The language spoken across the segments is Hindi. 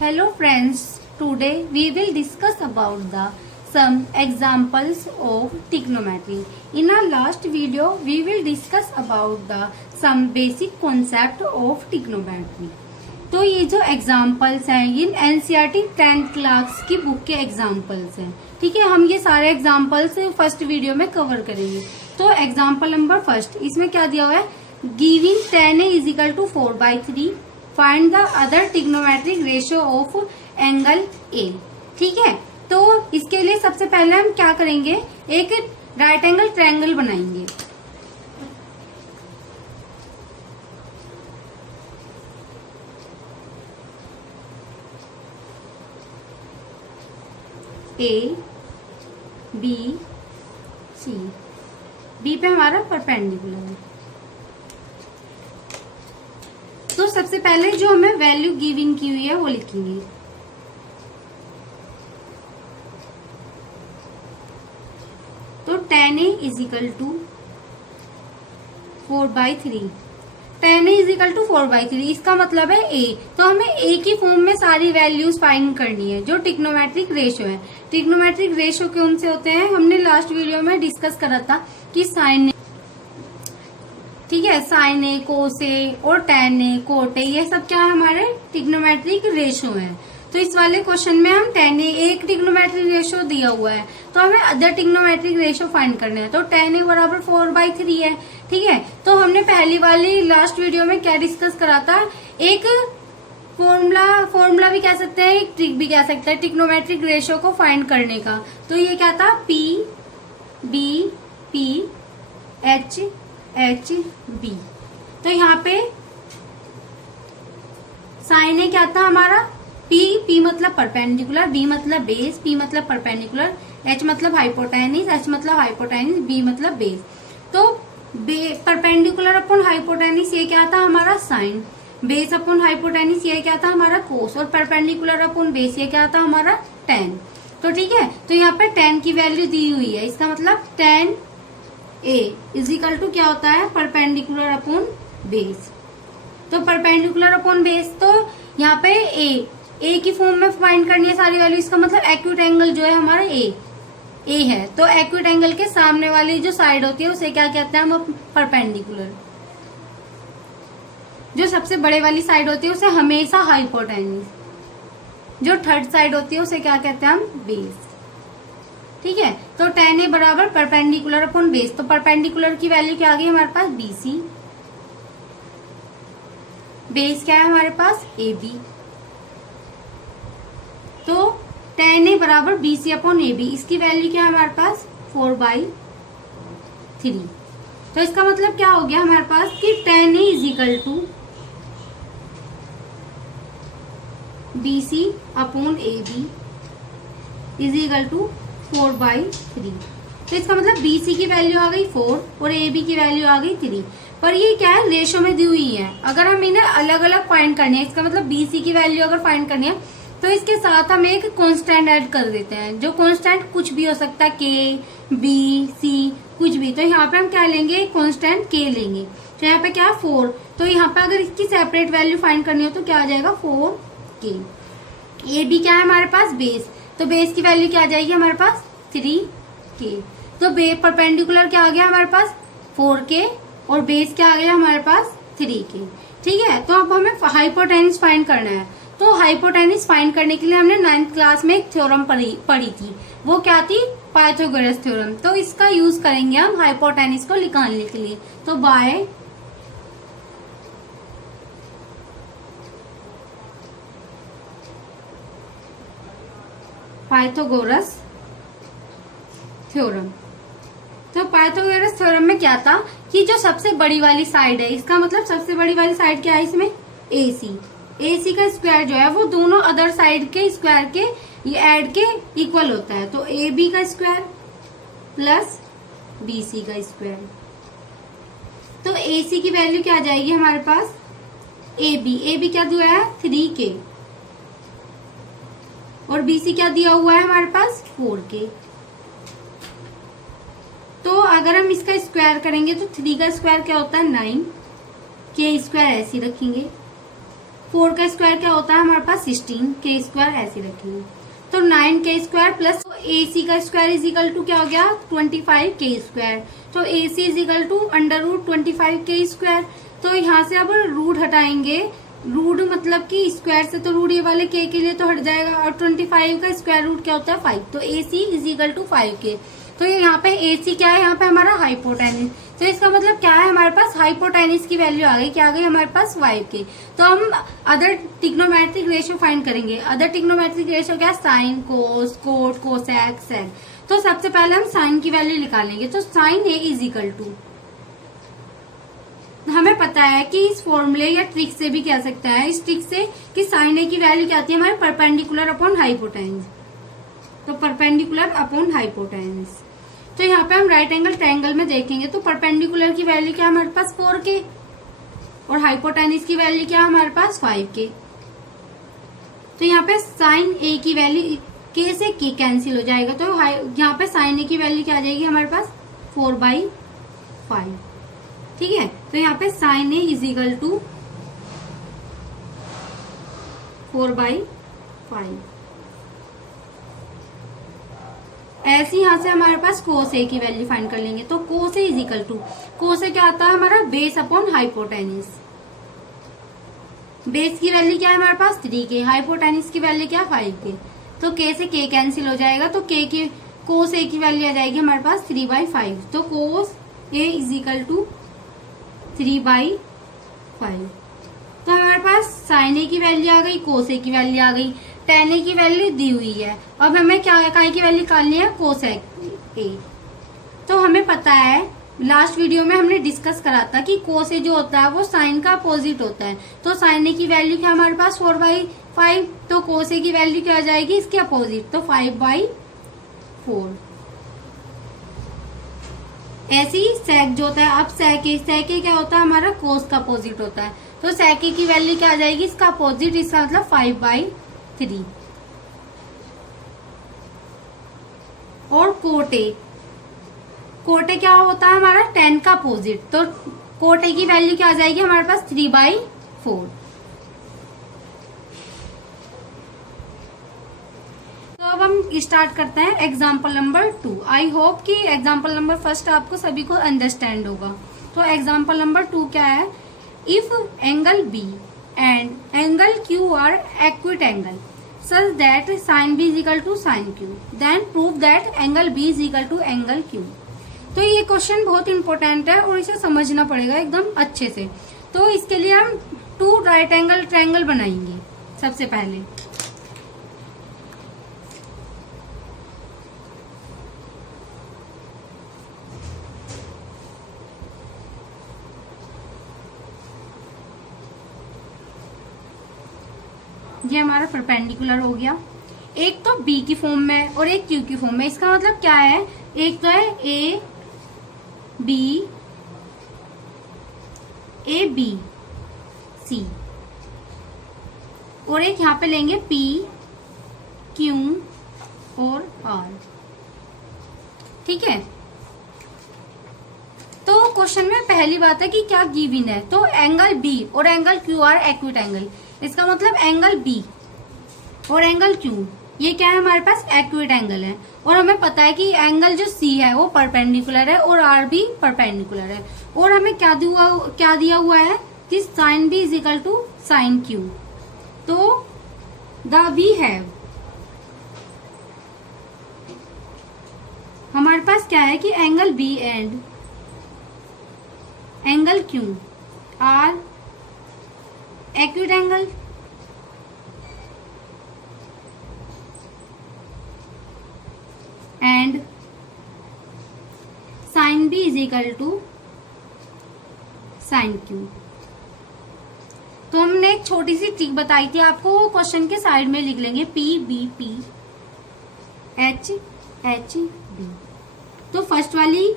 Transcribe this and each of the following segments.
Hello friends, today we will discuss about the some examples of trigonometry. In our last video, we will discuss about the some basic concept of trigonometry. तो ये जो एग्जाम्पल्स हैं ये एनसीईआरटी 10th क्लास की बुक के एग्जाम्पल्स हैं। ठीक है, हम ये सारे एग्जाम्पल्स फर्स्ट वीडियो में कवर करेंगे। तो एग्जाम्पल नंबर फर्स्ट, इसमें क्या दिया हुआ है, giving tan a is equal to 4/3 find the other trigonometric ratio of angle A. ठीक है, तो इसके लिए सबसे पहले हम क्या करेंगे, एक राइट एंगल ट्रायंगल बनाएंगे। ए बी सी, बी पे हमारा परपेंडिकुलर है। तो सबसे पहले जो हमें वैल्यू गिविंग की हुई है वो लिखेंगे। तो tan a is equal to 4/3, tan a is equal to 4/3, इसका मतलब है a। तो हमें a की फॉर्म में सारी वैल्यूज फाइंड करनी है जो ट्रिग्नोमेट्रिक रेशियो है। ट्रिग्नोमेट्रिक रेशियो कौन से होते हैं, हमने लास्ट वीडियो में डिस्कस करा था कि साइन, ठीक है, साइन ए, कोस ए और टैन ए, कोट ए, ये सब क्या है, हमारे ट्रिग्नोमेट्रिक रेशियो है। तो इस वाले क्वेश्चन में हम tan a एक ट्रिग्नोमेट्रिक रेशियो दिया हुआ है, तो हमें अदर ट्रिग्नोमेट्रिक रेशियो फाइंड करना है। तो tan a बराबर 4/3 है। ठीक है, तो हमने पहली वाली लास्ट वीडियो में क्या डिस्कस करा था, एक फॉर्मूला भी कह सकते हैं, एक ट्रिक भी कह सकते हैं ट्रिग्नोमेट्रिक रेशियो को फाइंड करने का। तो ये क्या था, P H बी। तो यहाँ पे साइन ए क्या था हमारा, P मतलब परपेंडिकुलर, B मतलब बेस, P मतलब परपेंडिकुलर, H मतलब हाइपोटेनिस, H मतलब हाइपोटेनिस, B मतलब बेस। तो परपेंडिकुलर अपॉन हाइपोटेनिस ये क्या था हमारा साइन, बेस अपॉन हाइपोटेनिस ये क्या था हमारा कोस, और परपेंडिकुलर अपॉन बेस ये क्या था हमारा tan। तो ठीक है, तो यहाँ पे tan की वैल्यू दी हुई है, इसका मतलब tan a is equal to क्या होता है, परपेंडिकुलर अपॉन बेस। तो परपेंडिकुलर अपॉन बेस, तो यहाँ पे a की फॉर्म में फाइंड करनी है सारी वैल्यू, इसका मतलब एक्यूट एंगल जो है हमारा a है। तो एक्यूट एंगल के सामने वाली जो साइड होती है उसे क्या कहते हैं हम, परपेंडिकुलर। जो सबसे बड़े वाली साइड होती है उसे हमेशा हाइपोटेनिस, जो थर्ड साइड होती है उसे क्या कहते हैं हम, बेस। ठीक है, तो tan a बराबर परपेंडिकुलर अपॉन बेस। तो परपेंडिकुलर की वैल्यू क्या आ गई हमारे पास, BC, बेस क्या है हमारे पास, AB। तो tan a बराबर BC अपॉन AB, इसकी वैल्यू क्या है हमारे पास, 4/3। तो इसका मतलब क्या हो गया हमारे पास कि tan a is equal to BC upon AB is equal to 4/3। तो इसका मतलब BC की वैल्यू आ गई 4 और AB की वैल्यू आ गई 3। पर ये क्या है, रेशो में दी हुई है। अगर हम इन्हें अलग अलग फाइंड करनी है, इसका मतलब BC की वैल्यू अगर फाइंड करनी है तो इसके साथ हम एक कांस्टेंट ऐड कर देते हैं, जो कांस्टेंट कुछ भी हो सकता है, K, B, C, कुछ भी। तो यहाँ पे हम क्या लेंगे, कांस्टेंट K लेंगे। तो यहाँ पे क्या है 4, तो यहाँ पे अगर इसकी सेपरेट वैल्यू फाइंड करनी हो तो क्या आ जाएगा, 4K। AB क्या है हमारे पास, बेस, तो बेस की वैल्यू क्या आ जाएगी हमारे पास, 3K। तो परपेंडिकुलर क्या आ गया हमारे पास, 4K, और बेस क्या आ गया हमारे पास, 3K। ठीक है, तो अब हमें हाइपोटेनिस फाइंड करना है। तो हाइपोटेनिस फाइंड करने के लिए हमने 9th क्लास में एक थ्योरम पढ़ी थी, वो क्या थी, पाइथागोरस थ्योरम। तो इसका यूज करेंगे हम हाइपोटेनिस को निकालने के लिए। तो बाय पाइथागोरस थ्योरम। तो पाइथागोरस थ्योरम में क्या था कि जो सबसे बड़ी वाली साइड है, इसका मतलब सबसे बड़ी वाली साइड क्या है इसमें, AC का स्क्वायर जो है वो दोनों अदर साइड के स्क्वायर के ये ऐड के इक्वल होता है। तो AB का स्क्वायर प्लस BC का स्क्वायर। तो AC की वैल्यू क्या आ जाएगी हमारे पास, AB क्या दिया है, 3K, और BC क्या दिया हुआ है हमारे पास, 4K। तो अगर हम इसका स्क्वायर करेंगे तो 3 का स्क्वायर क्या होता है, 9, K स्क्वायर ऐसे रखेंगे, 4 का स्क्वायर क्या होता है हमारे पास 16, के स्क्वायर ऐसे रखेंगे तो 9 के स्क्वायर प्लस AC का स्क्वायर इज इक्वल टू क्या हो गया 25 के स्क्वायर। तो AC is equal to under root 25 के स्क्वायर। तो यहाँ से अब रूट हटाएंगे, रूट मतलब कि स्क्वायर से तो रूट ये वाले के लिए तो हट जाएगा और 25 का स्क्वायर रूट क्या होता है 5। तो AC इज इक्वल टू 5 के। तो यहाँ पे AC क्या है यहाँ पे हमारा हाइपोटेनिस। तो इसका मतलब क्या है हमारे पास हाइपोटेनिस की वैल्यू आ गई, क्या आ गई हमारे पास 5 के। तो हम अदर ट्रिग्नोमेट्रिक रेशियो फाइंड करेंगे। अदर ट्रिग्नोमेट्रिक रेशियो क्या है sine, cos, cot, cosec, sec. तो सबसे पहले हम साइन की वैल्यू निकालेंगे। तो sine A is equal to, हमें पता है कि इस फॉर्मूले या ट्रिक से भी कह सकता है, इस ट्रिक से कि साइन A की वैल्यू क्या आती है हमारे परपेंडिकुलर अपॉन हाइपोटेनिस। तो परपेंडिकुलर अपॉन हाइपोटेनिस। तो यहाँ पे हम राइट एंगल ट्रायंगल में देखेंगे तो परपेंडिकुलर की वैल्यू क्या है हमारे पास 4 के और हाइपोटेनिस की वैल्यू क्या है हमारे पास 5 के। तो यहाँ पे साइन A की वैल्यू के से के कैंसिल हो जाएगा। तो यहाँ पे साइन A की वैल्यू क्या आ जाएगी हमारे पास 4/5। ठीक है। तो यहाँ पे sine A is equal to 4/5। ऐसे यहाँ से हमारे पास कोस A की वैल्यू फाइंड कर लेंगे। तो cos A is equal to, cos A क्या आता है हमारा बेस अपॉन हाइपोटेनिस। बेस की वैल्यू क्या है हमारे पास 3 के, हाइपोटेनिस की वैल्यू क्या 5 के। तो के से के कैंसिल हो जाएगा। तो के की कोस A की वैल्यू आ जाएगी हमारे पास 3/5। तो cos A is equal to 3/5। तो हमारे पास साइन A की वैल्यू आ गई, कोस A की वैल्यू आ गई, tan A की वैल्यू दी हुई है। अब हमें क्या काय की वैल्यू निकालनी है कोसेक A। तो हमें पता है लास्ट वीडियो में हमने डिस्कस करा था कि कोस A जो होता है वो साइन का अपोजिट होता है। तो साइन A की वैल्यू क्या हमारे पास 4/5। तो कोस A की वैल्यू क्या आ जाएगी इसके अपोजिट, तो 5/4। ऐसे ही सेक जो होता है, अब सेक A क्या होता है हमारा कोस का अपोजिट होता है। तो सेक A की वैल्यू क्या आ जाएगी इसका अपोजिट, इसका मतलब 5/3। और कोट A क्या होता है हमारा tan का अपोजिट। तो कोट A की वैल्यू क्या आ जाएगी हमारे पास 3/4। तो अब हम स्टार्ट करते हैं एग्जाम्पल नंबर 2। आई होप कि एग्जाम्पल नंबर फर्स्ट आपको सभी को अंडरस्टैंड होगा। तो एग्जाम्पल नंबर 2 क्या है, if angle B and angle Q are acute angle such that sin B is equal to sin Q, then prove that angle B is equal to angle Q। तो ये क्वेश्चन बहुत इंपॉर्टेंट है और इसे समझना पड़ेगा एकदम अच्छे से। तो इसके लिए हम 2 राइट एंगल ट्रायंगल बनाएंगे सबसे पहले। ये हमारा परपेंडिकुलर हो गया। एक तो B की फॉर्म में और एक Q की फॉर्म में। इसका मतलब क्या है, एक तो है A B C और एक यहाँ पे लेंगे P Q और R। ठीक है। तो क्वेश्चन में पहली बात है कि क्या गिवन है। तो एंगल B और angle Q are acute angle. इसका मतलब एंगल B और एंगल Q ये क्या है हमारे पास एक्विट एंगल है। और हमें पता है कि एंगल जो C है वो परपेंडिकुलर है और R भी परपेंडिकुलर है। और हमें क्या दिया हुआ है कि sine B is equal to sine Q। तो वी हैव, हमारे पास क्या है कि angle B and angle Q are acute angle and sine B is equal to sine Q। तो हमने एक छोटी सी ट्रिक बताई थी आपको, वो क्वेश्चन के साइड में लिख लेंगे P B P H H B। तो फर्स्ट वाली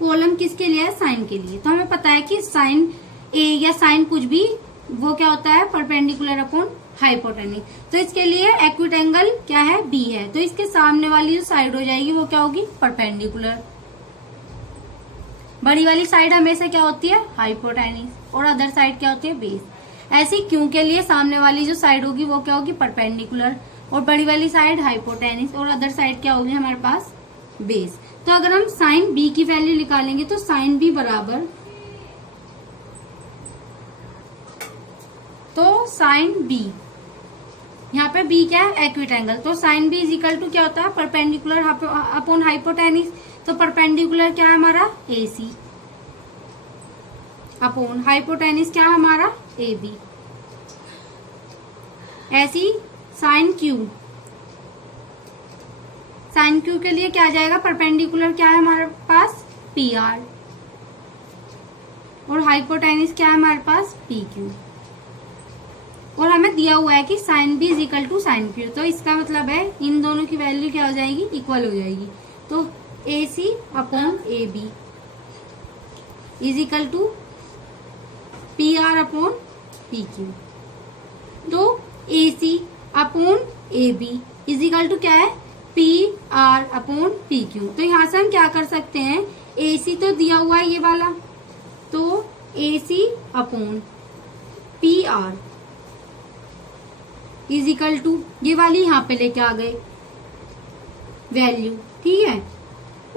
कॉलम किसके लिए है, साइन के लिए। तो हमें पता है कि साइन A या साइन कुछ भी वो क्या होता है परपेंडिकुलर अपॉन हाइपोटेनिस। तो इसके लिए एक्विट एंगल क्या है B है। तो इसके सामने वाली जो साइड हो जाएगी वो क्या होगी परपेंडिकुलर। बड़ी वाली साइड हमेशा क्या होती है हाइपोटेनिस और अदर साइड क्या होती है बेस। ऐसे ही क्यू के लिए सामने वाली जो साइड होगी वो क्या होगी, परपेंडिकुलर, और बड़ी वाली साइड हाइपोटेनिस, और अदर साइड क्या होगी हमारे पास, बेस। तो अगर हम साइन बी की वैल्यू निकालेंगे तो साइन बी बराबर, तो साइन बी, यहाँ पे बी क्या है, एक्यूट एंगल, तो sine B is equal to क्या होता है, परपेंडिकुलर अपॉन हाइपोटेनिस। तो परपेंडिकुलर क्या है हमारा, ए सी, अपॉन हाइपोटेनिस क्या है हमारा, ए बी। ऐसी साइन क्यू, साइन क्यू के लिए क्या आ जाएगा, परपेंडिकुलर क्या है हमारे पास, पी आर, और हाइपोटेनिस क्या है हमारे पास, पी क्यू। और हमें दिया हुआ है कि sine B is equal to sine Q, तो इसका मतलब है इन दोनों की वैल्यू क्या हो जाएगी, इक्वल हो जाएगी। तो A C upon A B is equal to P R upon P Q. तो A C upon A B is equal to क्या है, P R upon P Q. तो यहां से हम क्या कर सकते हैं, ए सी तो दिया हुआ है ये वाला, तो A C upon P R is equal to ये वाली यहाँ पे लेके आ गए वैल्यू, ठीक है,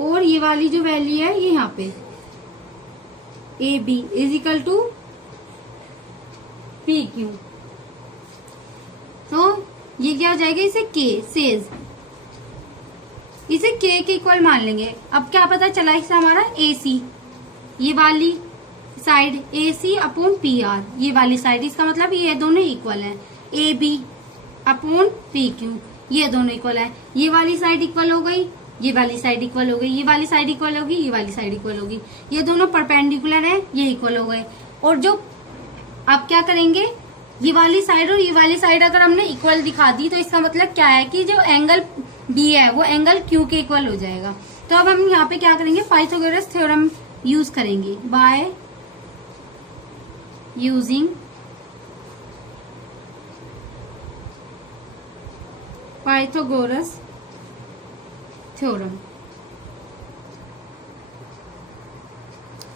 और ये वाली जो वैल्यू है ये यहाँ पे A B is equal to P Q. तो ये क्या हो जाएगा, इसे के सेज, इसे के इक्वल मान लेंगे। अब क्या पता चला इससे हमारा ए सी, ये वाली side A C upon P R, ये वाली साइड, इसका मतलब ये दोनों इक्वल है, A B upon P Q, ये दोनों इक्वल है। ये वाली साइड इक्वल हो गई, ये वाली साइड इक्वल हो गई, ये वाली साइड इक्वल होगी, ये वाली साइड इक्वल होगी, ये दोनों परपेंडिकुलर है, ये इक्वल हो गए। और जो आप क्या करेंगे, ये वाली साइड और ये वाली साइड अगर हमने इक्वल दिखा दी तो इसका मतलब क्या है कि जो एंगल बी है वो एंगल क्यू के इक्वल हो जाएगा। तो अब हम यहाँ पे क्या करेंगे, पाइथागोरस थ्योरम यूज करेंगे, बाय यूजिंग पाइथागोरस थ्योरम।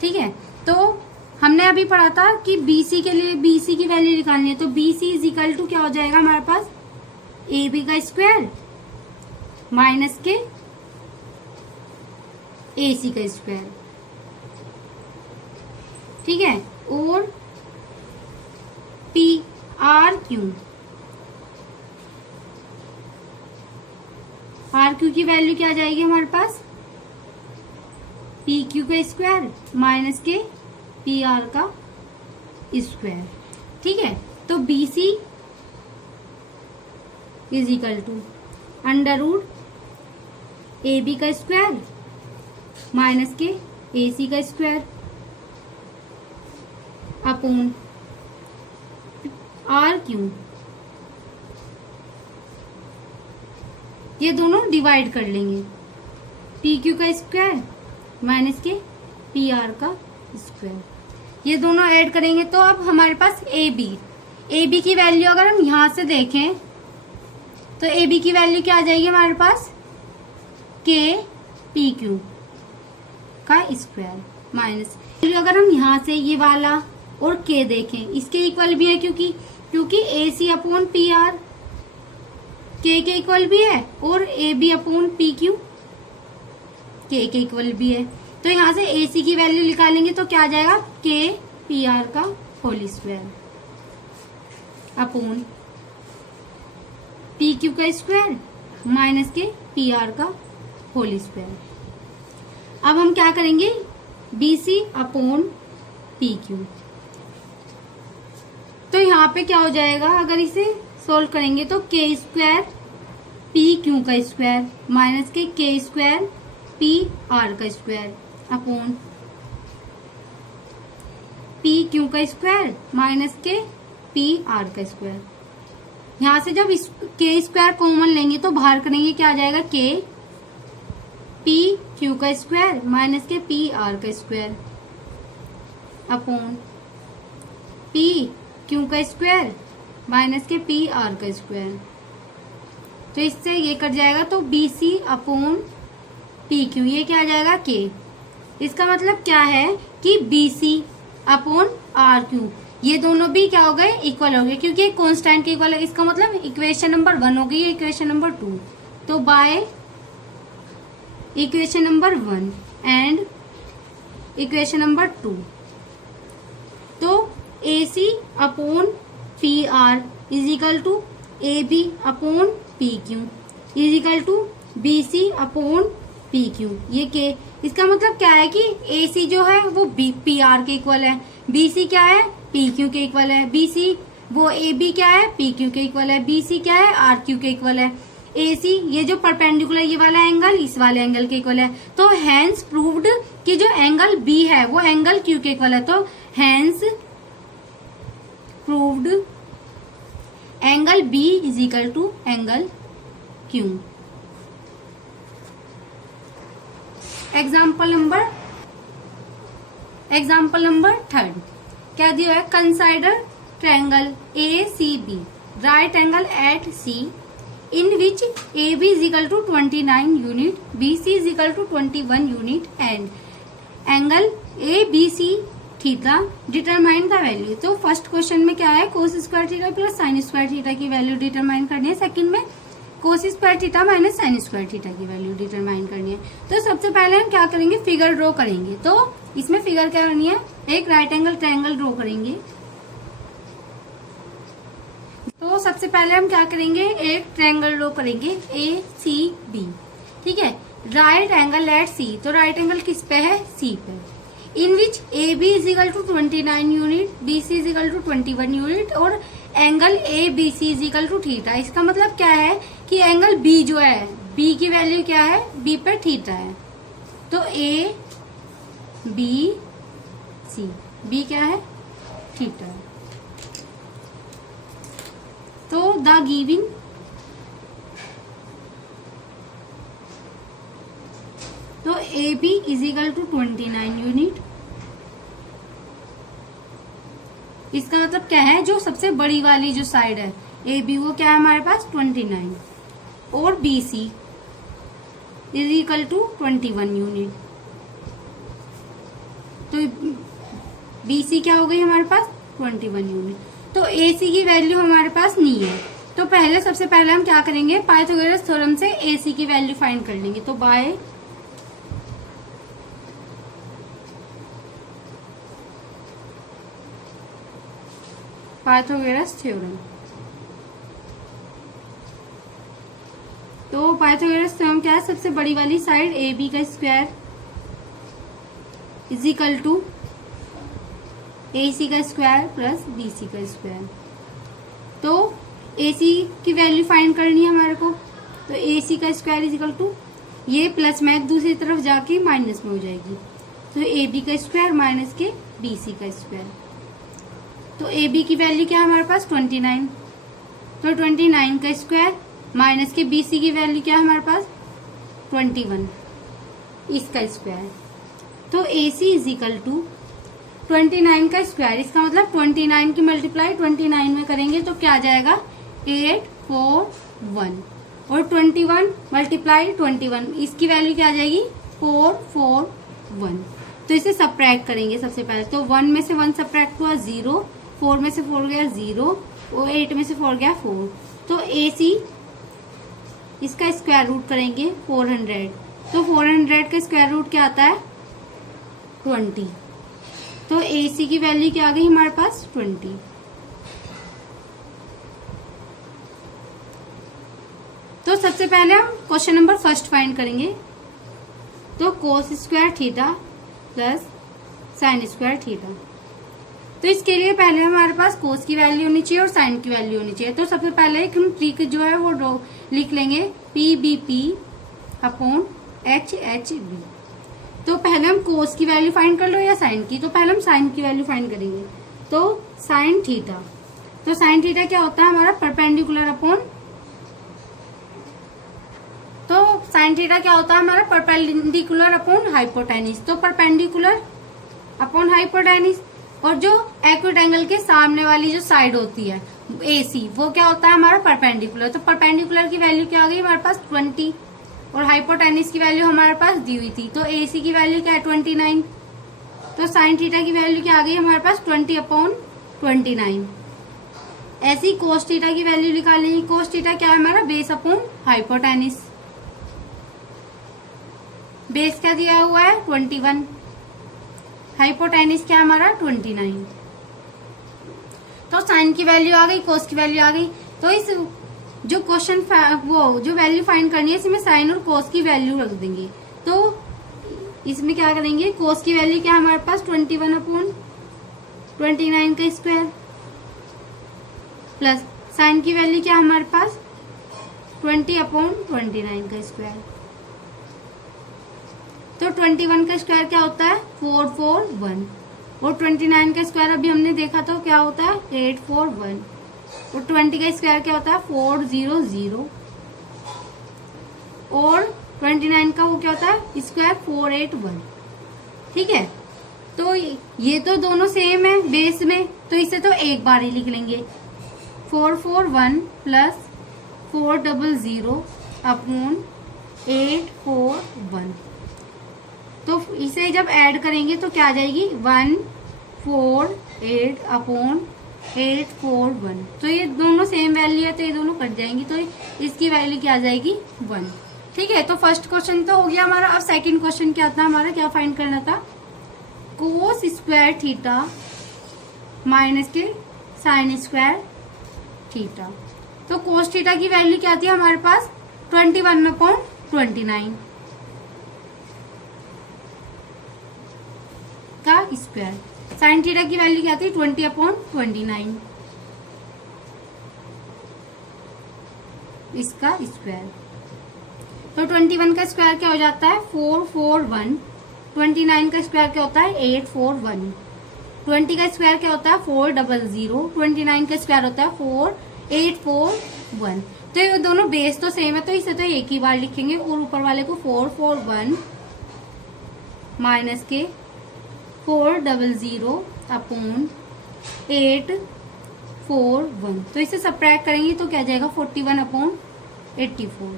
ठीक है, तो हमने अभी पढ़ा था कि BC के लिए BC की वैल्यू निकालनी है, तो BC इज इक्वल टू क्या हो जाएगा हमारे पास, AB का स्क्वायर माइनस के AC का स्क्वायर, ठीक है, और PRQ, RQ की वैल्यू क्या आ जाएगी हमारे पास, PQ का स्क्वायर माइनस के PR का स्क्वायर। ठीक है, तो BC is equal to under root AB का स्क्वायर माइनस के AC का स्क्वायर अपॉन RQ, ये दोनों डिवाइड कर लेंगे, PQ का स्क्वायर माइनस के PR का स्क्वायर, ये दोनों ऐड करेंगे तो अब हमारे पास AB की वैल्यू अगर हम यहां से देखें तो AB की वैल्यू क्या आ जाएगी हमारे पास, के PQ का स्क्वायर माइनस, अगर हम यहां से ये वाला और के देखें इसके इक्वल भी है, क्योंकि AC अपॉन PR के इक्वल भी है और AB अपॉन PQ के इक्वल भी है। तो यहाँ से AC की वैल्यू निकालेंगे तो क्या आ जाएगा, के PR का होल स्क्वायर अपॉन PQ का स्क्वायर माइनस के PR का होल स्क्वायर। अब हम क्या करेंगे, BC अपॉन PQ, तो यहाँ पे क्या हो जाएगा, अगर इसे सोल्व करेंगे तो के स्क्वायर PQ का स्क्वायर माइनस के स्क्वायर PR का स्क्वायर अपॉन PQ का स्क्वायर माइनस के PR का स्क्वायर। यहाँ से जब इस के स्क्वायर कॉमन लेंगे तो बाहर करेंगे क्या आ जाएगा, के PQ का स्क्वायर माइनस के PR का स्क्वायर अपॉन PQ का स्क्वायर माइनस के PR का स्क्वायर। तो इससे ये कट जाएगा तो BC अपॉन PQ, ये क्या आ जाएगा, के। इसका मतलब क्या है कि BC अपॉन RQ, ये दोनों भी क्या हो गए, इक्वल हो गए, क्योंकि एक कांस्टेंट के इक्वल है। इसका मतलब इक्वेशन नंबर 1 हो गई, इक्वेशन नंबर 2। तो by equation number 1 and equation number 2, तो AC upon PR is equal to AB upon PQ is equal to BC upon PQ। ये के इसका मतलब क्या है कि AC जो है वो PR के इक्वल है, BC क्या है, PQ के इक्वल है, BC वो AB क्या है, PQ के इक्वल है, BC क्या है, RQ के इक्वल है। AC ये जो परपेंडिकुलर ये वाला एंगल इस वाले एंगल के इक्वल है। तो हैंस प्रूव्ड कि जो एंगल B है वो एंगल Q के इक्वल है। तो hence proved angle B is equal to angle Q। Example number 3 क्या दिया है, consider triangle ACB right angle at C in which AB is equal to 29 unit, BC is equal to 21 unit and angle ABC theta determine the value. तो फर्स्ट क्वेश्चन में क्या है, cos square theta plus sine square theta की वैल्यू डिटरमाइन करनी है। सेकंड में cos square theta minus sine square theta की वैल्यू डिटरमाइन करनी है। तो सबसे पहले हम क्या करेंगे, फिगर ड्रॉ करेंगे। तो इसमें फिगर क्या करनी है, एक राइट एंगल ट्रायंगल ड्रॉ करेंगे। तो सबसे पहले हम क्या करेंगे, एक ट्रायंगल ड्रॉ करेंगे ACB, ठीक है, राइट एंगल एट C। तो राइट एंगल किस पे है, C पे। In which AB is equal to 29 unit, BC is equal to 21 unit और angle ABC is equal to theta. इसका मतलब क्या है कि एंगल B जो है, B की वैल्यू क्या है, B पे थीटा है। तो ABC, B क्या है, थीटा है। तो द गिविंग तो AB is equal to 29 unit. इसका मतलब क्या है, जो सबसे बड़ी वाली जो साइड है AB वो क्या है हमारे पास 29 और BC is equal to 21 unit. तो BC क्या हो गई हमारे पास 21 यूनिट। तो AC की वैल्यू हमारे पास नहीं है। तो सबसे पहले हम क्या करेंगे, पाइथागोरस थ्योरम से AC की वैल्यू फाइंड कर लेंगे। तो बाय पाइथागोरस थ्योरम, तो पाइथागोरस थ्योरम क्या है, सबसे बड़ी वाली साइड AB का square is equal to AC का स्क्वायर प्लस BC का स्क्वायर। तो AC की वैल्यू फाइंड करनी है हमारे को। तो AC का स्क्वायर इज इक्वल टू, ये प्लस में दूसरी तरफ जाके माइनस में हो जाएगी। तो AB का स्क्वायर माइनस के BC का स्क्वायर। तो AB की वैल्यू क्या है हमारे पास 29। तो 29 का स्क्वायर माइनस के BC की वैल्यू क्या है हमारे पास 21, इसका स्क्वायर। तो AC इज इक्वल टू 29 का स्क्वायर, इसका मतलब 29 की मल्टीप्लाई 29 में करेंगे तो क्या आ जाएगा 841 और 21 मल्टीप्लाई 21, इसकी वैल्यू क्या आ जाएगी 441। तो इसे सब्ट्रैक्ट करेंगे सबसे पहले। तो 1 में से 1 सब्ट्रैक्ट हुआ 0, 4 में से 4 गया 0 और 8 में से 4 गया 4। तो AC इसका स्क्वायर रूट करेंगे 400। तो 400 का स्क्वायर रूट क्या आता है 20। तो AC की वैल्यू क्या आ गई हमारे पास 20। तो सबसे पहले हम क्वेश्चन नंबर फर्स्ट फाइंड करेंगे। तो cos square theta plus sine square theta. तो इसके लिए पहले हमारे पास कोस की वैल्यू होनी चाहिए और साइन की वैल्यू होनी चाहिए। तो सबसे पहले हम ट्रिक जो है वो लिख लेंगे PBP अपॉन HHB। तो पहले हम कोस की वैल्यू फाइंड कर लो या साइन की। तो पहले हम साइन की वैल्यू फाइंड करेंगे। तो साइन थीटा, तो साइन थीटा क्या होता है हमारा परपेंडिकुलर अपॉन, तो साइन थीटा क्या होता है हमारा परपेंडिकुलर अपॉन हाइपोटेनिस। तो परपेंडिकुलर अपॉन हाइपोटेनिस, और जो एक्यूट एंगल के सामने वाली जो साइड होती है AC वो क्या होता है हमारा परपेंडिकुलर। तो परपेंडिकुलर की वैल्यू क्या आ गई हमारे पास 20 और हाइपोटेनिस की वैल्यू हमारे पास दी हुई थी। तो AC की वैल्यू क्या है 29। तो साइन थीटा की वैल्यू क्या आ गई हमारे पास 20 अपॉन 29। ऐसी कोस थीटा की वैल्यू निकालेंगे। कोस थीटा क्या है हमारा, बेस अपॉन हाइपोटेनिस। बेस क्या दिया हुआ है 21, हाइपोटेनिस क्या है हमारा 29। तो साइन की वैल्यू आ गई, कोस की वैल्यू आ गई। तो इस जो क्वेश्चन वो जो वैल्यू फाइंड करनी है इसमें साइन और कोस की वैल्यू रख देंगे। तो इसमें क्या करेंगे, कोस की वैल्यू क्या है हमारे पास 21 अपॉन 29 का स्क्वायर, प्लस साइन की वैल्यू क्या है हमारे पास 20 अपॉन 29 का स्क्वायर। तो 21 का स्क्वायर क्या होता है 441, और 29 का स्क्वायर अभी हमने देखा तो क्या होता है 841, और 20 का स्क्वायर क्या होता है 400, और 29 का वो क्या होता है स्क्वायर 481। ठीक है, तो ये तो दोनों सेम है बेस में, तो इसे तो एक बार ही लिख लेंगे 441 प्लस 400 अपॉन 841। तो इसे जब ऐड करेंगे तो क्या आ जाएगी 148 अपॉन 841। तो ये दोनों सेम वैल्यू है तो ये दोनों कट जाएंगी, तो इसकी वैल्यू क्या आ जाएगी 1। ठीक है, तो फर्स्ट क्वेश्चन तो हो गया हमारा। अब सेकंड क्वेश्चन क्या था हमारा, क्या फाइंड करना था, कोस स्क्वायर थीटा माइनस के साइन स्क्वायर थीटा। तो कोस थीटा की वैल्यू क्या थी हमारे पास 21 अपॉन 29 का स्क्वायर। साइन थीटा की वैल्यू क्या थी 20 अपॉन 29 इसका स्क्वायर। तो 21 का स्क्वायर क्या हो जाता है 441, 29 का स्क्वायर क्या होता है 841, 20 का स्क्वायर क्या होता है 400, 29 का स्क्वायर होता है 4841। तो ये दोनों बेस तो सेम है तो इसे तो एक ही बार लिखेंगे, और ऊपर वाले को 441 माइनस के 400 अपॉन 841। तो इसे सब्ट्रैक्ट करेंगे तो क्या जाएगा 41 अपॉन 84।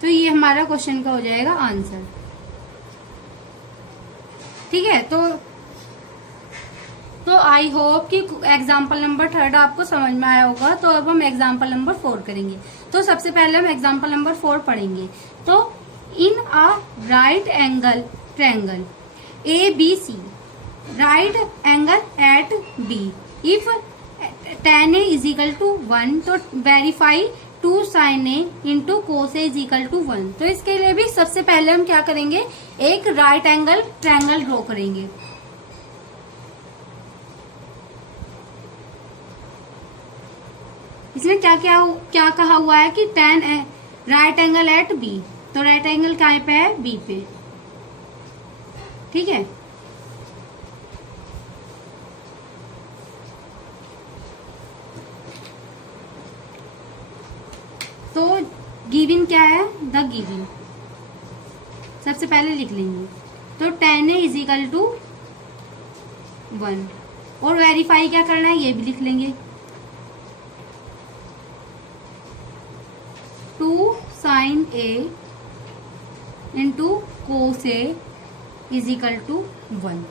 तो ये हमारा क्वेश्चन का हो जाएगा आंसर। ठीक है, तो आई होप कि एग्जाम्पल नंबर 3 आपको समझ में आया होगा। तो अब हम एग्जाम्पल नंबर 4 करेंगे। तो सबसे पहले हम एग्जाम्पल नंबर 4 पढ़ेंगे। तो in a right angle triangle ABC, right angle at B, if tan A is equal to 1, तो verify 2 sin A into cos A is equal to 1। तो इसके लिए भी सबसे पहले हम क्या करेंगे, एक राइट एंगल ट्रायंगल ड्रॉ करेंगे। इसमें क्या कहा हुआ है कि tan right angle at B, तो राइट एंगल कहाँ पे है B पे। ठीक है, तो गिवन क्या है, द गिवन सबसे पहले लिख लेंगे। तो tan A is equal to 1, और वेरीफाई क्या करना है ये भी लिख लेंगे 2 sin A into cos A is equal to 1।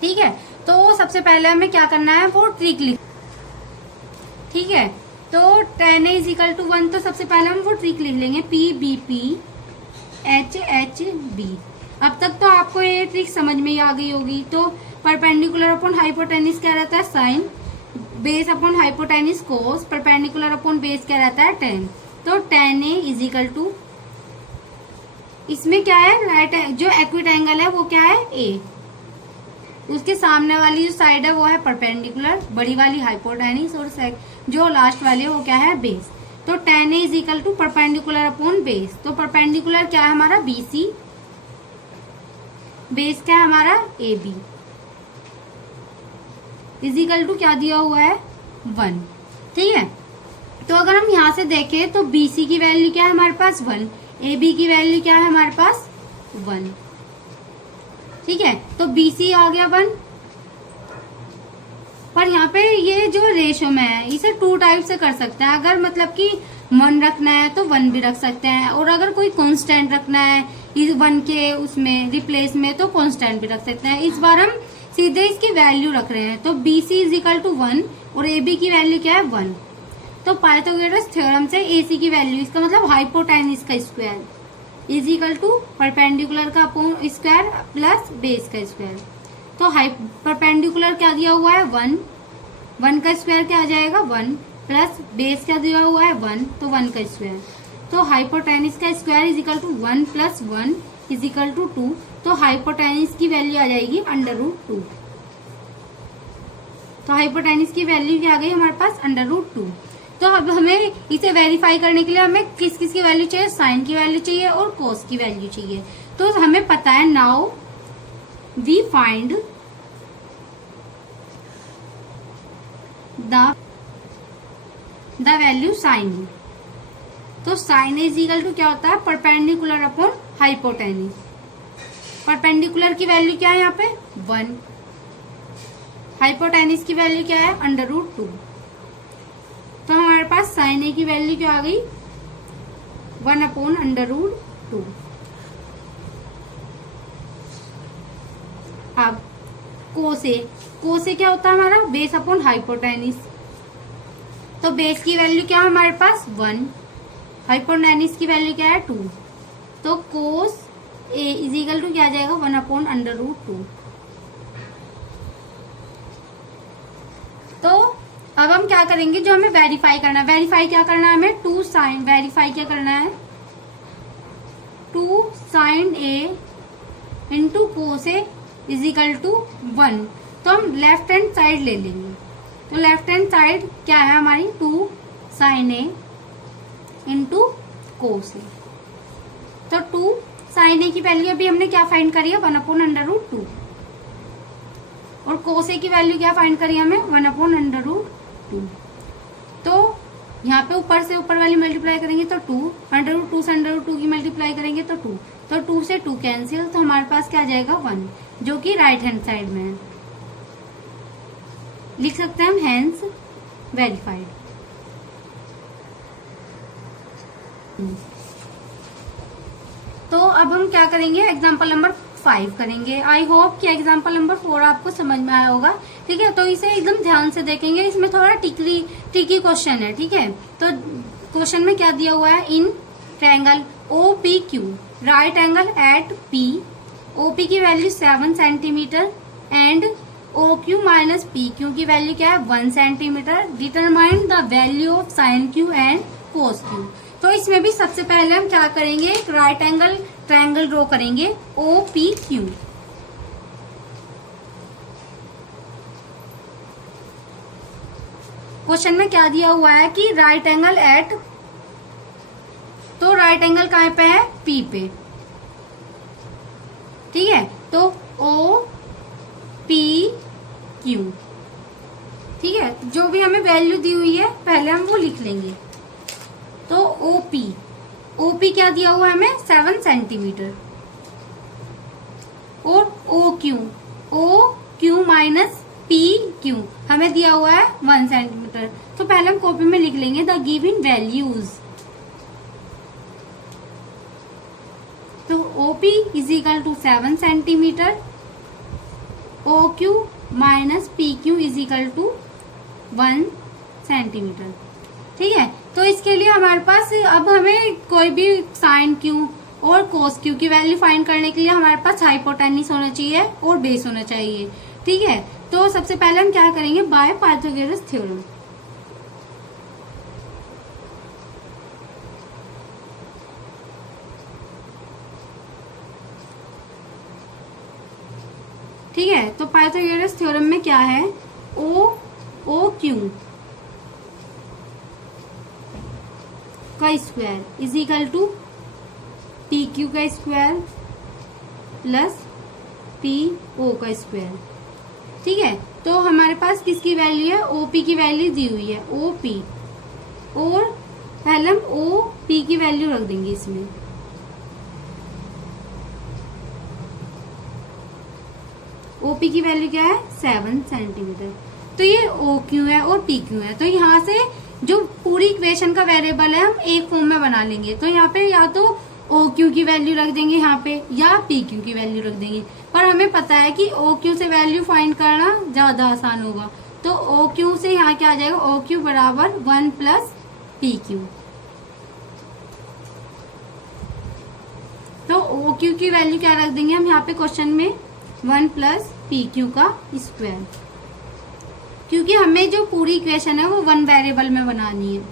ठीक है, तो सबसे पहले हमें क्या करना है वो ट्रिक लिख। ठीक है, तो tan A is equal to 1, तो सबसे पहले हम वो ट्रिक लिख लेंगे PBP HHB। अब तक तो आपको ये ट्रिक समझ में ही आ गई होगी। तो परपेंडिकुलर अपॉन हाइपोटेनिस क्या रहता है sine, base upon hypotenuse cos, perpendicular upon base क्या रहता है tan। तो tan A is equal to, इसमें क्या है राइट जो एक्विट एंगल है वो क्या है A, उसके सामने वाली जो साइड है वो है परपेंडिकुलर, बड़ी वाली हाइपोटेनिस, और जो लास्ट वाली है वो क्या है बेस। तो tan A is equal to perpendicular upon base. तो परपेंडिकुलर क्या है हमारा BC, बेस क्या है हमारा AB, इज इक्वल टू क्या दिया हुआ है 1। ठीक है, तो अगर हम यहाँ से देखें तो BC की वैल्यू क्या है हमारे पास 1, AB की वैल्यू क्या है हमारे पास 1। ठीक है, तो BC आ गया 1, पर यहाँ पे ये जो रेशो में है इसे 2 टाइप से कर सकते हैं। अगर मतलब कि 1 रखना है तो 1 भी रख सकते हैं, और अगर कोई कांस्टेंट रखना है इस 1 के उसमें रिप्लेस में तो कांस्टेंट भी रख सकते हैं। इस बार हम सीधे इसकी वैल्यू रख रहे हैं। तो BC इज इक्वल टू 1 और AB की वैल्यू क्या है 1। तो पाइथागोरस थ्योरम से AC की वैल्यू, इसका मतलब हाइपोटेन्यूज का square is equal to perpendicular का अपॉन स्क्वायर प्लस बेस का स्क्वायर। तो परपेंडिकुलर क्या दिया हुआ है 1, 1 का स्क्वायर क्या आ जाएगा 1 प्लस बेस क्या दिया हुआ है 1, तो 1 का स्क्वायर। तो हाइपोटेन्यूज का square is equal to 1 plus 1 is equal to 2। तो हाइपोटेन्यूज की वैल्यू आ जाएगी √2। तो हाइपोटेन्यूज की वैल्यू क्या आ गई हमारे पास √2। तो अब हमें इसे वेरीफाई करने के लिए हमें किस किस की वैल्यू चाहिए, साइन की वैल्यू चाहिए और कोस की वैल्यू चाहिए। तो हमें पता है now we find the value sine. तो साइन इज इक्वल टू क्या होता है परपेंडिकुलर अपॉन हाइपोटेन्यूज। परपेंडिकुलर की वैल्यू क्या है यहाँ पे 1, हाइपोटेन्यूज की वैल्यू क्या है √2। तो हमारे पास साइन ए की वैल्यू क्या आ गई 1/√2। अब कोस ए क्या होता है हमारा बेस अपॉन हाइपोटेन्यूज। तो बेस की वैल्यू क्या है हमारे पास 1, हाइपोटेन्यूज की वैल्यू क्या है 2। तो कोस ए इज इक्वल टू क्या आ जाएगा 1/√2। तो अब हम क्या करेंगे, जो हमें वेरीफाई करना है, वेरीफाई क्या करना है हमें 2 साइन, वेरीफाई क्या करना है 2 sine A into cos A is equal to 1। तो हम लेफ्ट हैंड साइड ले लेंगे। तो लेफ्ट हैंड साइड क्या है हमारी 2 साइन ए इंटू कोस ए। तो 2 साइन ए की वैल्यू अभी हमने क्या फाइंड करी है 1/√2 और कोस ए की वैल्यू क्या फाइंड करी हमें 1/√2। तो यहाँ पे ऊपर से ऊपर वाली मल्टीप्लाई करेंगे तो 2, √2 से √2 की मल्टीप्लाई करेंगे तो 2। तो 2 से 2 कैंसिल, तो हमारे पास क्या आ जाएगा 1, जो कि राइट हैंड साइड में है। लिख सकते हैं हम हैंस वेरीफाइड। तो अब हम क्या करेंगे एग्जाम्पल नंबर 5 करेंगे। आई होप कि एग्जाम्पल नंबर 4 आपको समझ में आया होगा। ठीक है, तो इसे एकदम ध्यान से देखेंगे, इसमें थोड़ा ट्रिकी क्वेश्चन है। ठीक है, तो क्वेश्चन में क्या दिया हुआ है, in triangle OPQ right angle at P, OP की value 7 centimetre and OQ minus PQ की वैल्यू क्या है 1 centimetre. Determine the value of sine Q and cos Q। तो इसमें भी सबसे पहले हम क्या करेंगे, एक राइट एंगल ट्रायंगल ड्रॉ करेंगे OPQ। क्वेश्चन में क्या दिया हुआ है कि राइट एंगल एट, तो राइट एंगल कहाँ पे है P पे। ठीक है, तो OPQ। ठीक है, जो भी हमें वैल्यू दी हुई है पहले हम वो लिख लेंगे। तो OP क्या दिया हुआ है हमें 7 सेंटीमीटर और OQ माइनस PQ हमें दिया हुआ है 1 सेंटीमीटर। तो पहले हम कॉपी में लिख लेंगे द गिवन वैल्यूज। तो OP is equal to 7 centimetre, OQ minus PQ is equal to 1 centimetre. ठीक है, तो इसके लिए हमारे पास अब हमें कोई भी साइन Q और कोस Q की वैल्यू फाइंड करने के लिए हमारे पास हाइपोटेन्यूज होना चाहिए और बेस होना चाहिए। ठीक है, तो सबसे पहले हम क्या करेंगे बाय पाइथागोरस थ्योरम। ठीक है, तो पाइथागोरस थ्योरम में क्या है OQ का square is equal to PQ का स्क्वायर प्लस PO का स्क्वायर। ठीक है, तो हमारे पास किसकी वैल्यू है OP की वैल्यू दी हुई है OP, और पहले हम OP की वैल्यू रख देंगे इसमें। OP की वैल्यू क्या है 7 सेंटीमीटर। तो ये OQ है और PQ है। तो यहाँ से जो पूरी इक्वेशन का वेरिएबल है हम एक फॉर्म में बना लेंगे। तो यहाँ पे या तो OQ की वैल्यू रख देंगे यहाँ पे या PQ की वैल्यू रख देंगे। पर हमें पता है कि ओ क्यू से वैल्यू फाइंड करना ज्यादा आसान होगा, तो ओ क्यू से यहाँ क्या आ जाएगा, ओ क्यू बराबर 1 प्लस पी क्यू। तो ओ क्यू की वैल्यू क्या रख देंगे हम यहाँ पे क्वेश्चन में, 1 प्लस पी क्यू का स्क्वायर, क्योंकि हमें जो पूरी इक्वेशन है वो 1 वेरिएबल में बनानी है,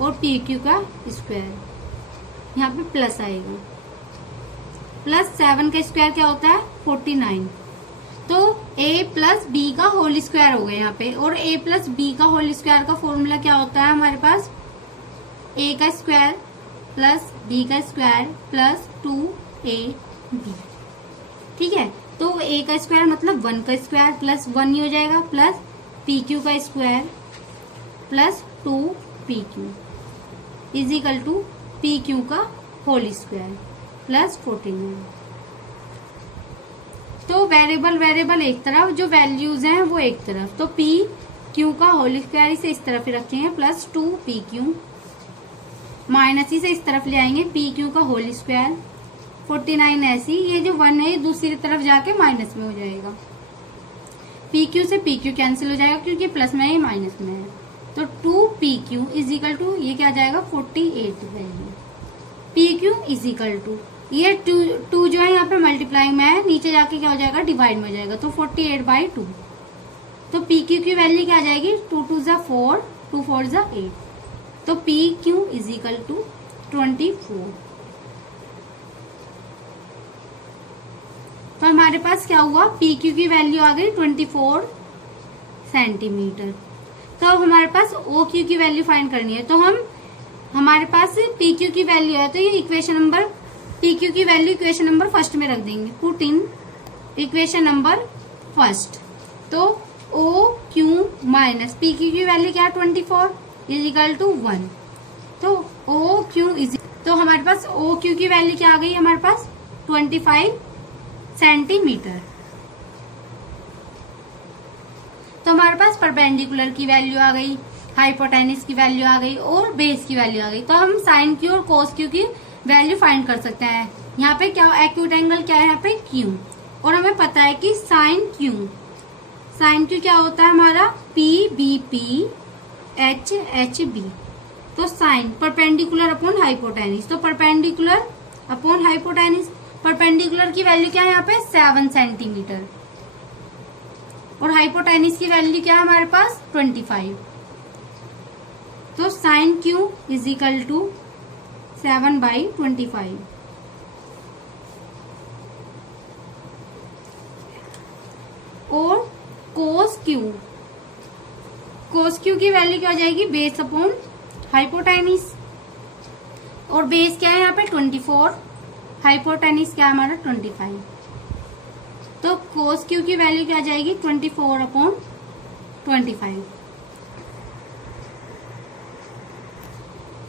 और पी क्यू का स्क्वायर यहाँ पे प्लस आएगा, प्लस 7 का स्क्वायर क्या होता है 49। तो a प्लस बी का होल स्क्वायर हो गया यहाँ पे, और a प्लस बी का होल स्क्वायर का फॉर्मूला क्या होता है हमारे पास, a का स्क्वायर प्लस b का स्क्वायर प्लस 2ab। ठीक है, तो a का स्क्वायर मतलब 1 का स्क्वायर प्लस 1 ही हो जाएगा, प्लस पी क्यू का square plus 2pq is equal to P Q का होल स्क्वायर प्लस 49। तो वेरिएबल एक तरफ, जो वैल्यूज हैं वो एक तरफ, तो पी क्यू का होल स्क्वायर इसे इस तरफ रखेंगे प्लस 2pq, माइनस इसे इस तरफ ले आएंगे पी क्यू का होल स्क्वायर 49 ऐसी, ये जो 1 है दूसरी तरफ जाके माइनस में हो जाएगा, पी क्यू से पी क्यू कैंसिल हो जाएगा क्योंकि प्लस में है माइनस में है, तो 2pq इज इक्वल टू ये क्या आ जाएगा 48 value, P Q is equal to ये 2 जो है यहाँ पे मल्टीप्लाइंग में है, नीचे जाके क्या हो जाएगा डिवाइड में हो जाएगा, तो 48/2। तो पी क्यू की वैल्यू क्या आ जाएगी, 2 2 जा 4, 2 4 जा 8, तो P Q is equal to 24। तो हमारे पास क्या हुआ, पी क्यू की वैल्यू आ गई 24 सेंटीमीटर। तो अब हमारे पास ओ क्यू की वैल्यू फाइंड करनी है, तो हमारे पास पी क्यू की वैल्यू है, तो ये इक्वेशन नंबर पी क्यू की वैल्यू इक्वेशन नंबर फर्स्ट में रख देंगे, put in equation number first. तो O Q minus P Q की वैल्यू क्या 24 इज इक्वल टू 1, तो ओ क्यू इज, तो हमारे पास ओ क्यू की वैल्यू क्या आ गई हमारे पास 25 सेंटीमीटर। तो हमारे पास परपेंडिकुलर की वैल्यू आ गई, हाइपोटेनिस की वैल्यू आ गई और बेस की वैल्यू आ गई। तो हम साइन क्यू और कोस क्यू की वैल्यू फाइंड कर सकते हैं। यहाँ पे क्या एक्यूट एंगल क्या है, यहाँ पे क्यू, और हमें पता है कि साइन क्यू क्या होता है हमारा P B P H H B. तो साइन परपेंडिकुलर अपॉन हाइपोटेनिस, तो परपेंडिकुलर अपॉन हाइपोटेनिस, परपेंडिकुलर की वैल्यू क्या है यहाँ पे 7 सेंटीमीटर, और हाइपोटेनिस की वैल्यू क्या है हमारे पास 25। तो sine Q is equal to 7/25। और कोस क्यू की वैल्यू क्या हो जाएगी, बेस अपॉन हाइपोटेनिस, और बेस क्या है यहाँ पे 24, हाइपोटेनिस क्या है हमारा 25। तो कोस क्यू की वैल्यू क्या आ जाएगी 24/25।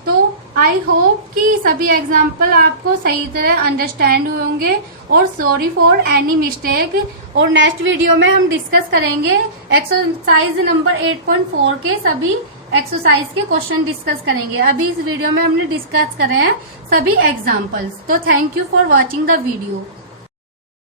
तो आई होप कि सभी एग्जाम्पल आपको सही तरह अंडरस्टैंड हुए होंगे, और सॉरी फॉर एनी मिस्टेक। और नेक्स्ट वीडियो में हम डिस्कस करेंगे एक्सरसाइज नंबर 8.4 के सभी एक्सरसाइज के क्वेश्चन डिस्कस करेंगे। अभी इस वीडियो में हमने डिस्कस करे हैं सभी एग्जाम्पल्स। तो thank you for watching the video.